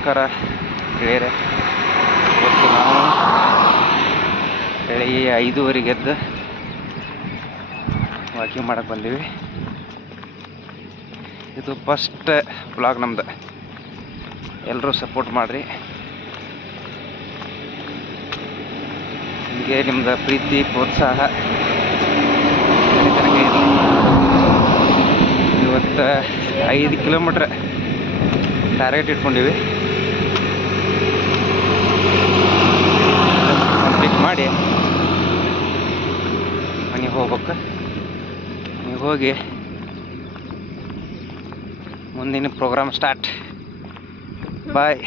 ನಮಸ್ಕಾರ ಗೆಳೆಯರೆ. ಇವತ್ತು ನಾವು ಬೆಳಗ್ಗೆ 5:30 ಎದ್ದು ವಾಕಿಂಗ್ ಮಾಡಕ್ಕೆ ಬಂದೀವಿ. ಇದು ಫಸ್ಟ್ ಬ್ಲಾಗ್ ನಮ್ದು. ಎಲ್ಲರೂ ಸಪೋರ್ಟ್ ಮಾಡಿರಿ. ನಿಮಗೆ ನಿಮ್ದು ಪ್ರೀತಿ ಪ್ರೋತ್ಸಾಹ ತನಕ ಇರಲಿ. ಇವತ್ತು 5 ಕಿಲೋಮೀಟ್ರ್ ಟಾರ್ಗೆಟ್ ಇಟ್ಕೊಂಡಿವಿ. ಕಂಪ್ಲೀಟ್ ಮಾಡಿ ಮನೆಗೆ ಹೋಗ್ಬೇಕು. ಮನೆಗೆ ಹೋಗಿ ಮುಂದಿನ ಪ್ರೋಗ್ರಾಮ್ ಸ್ಟಾರ್ಟ್. ಬಾಯ್.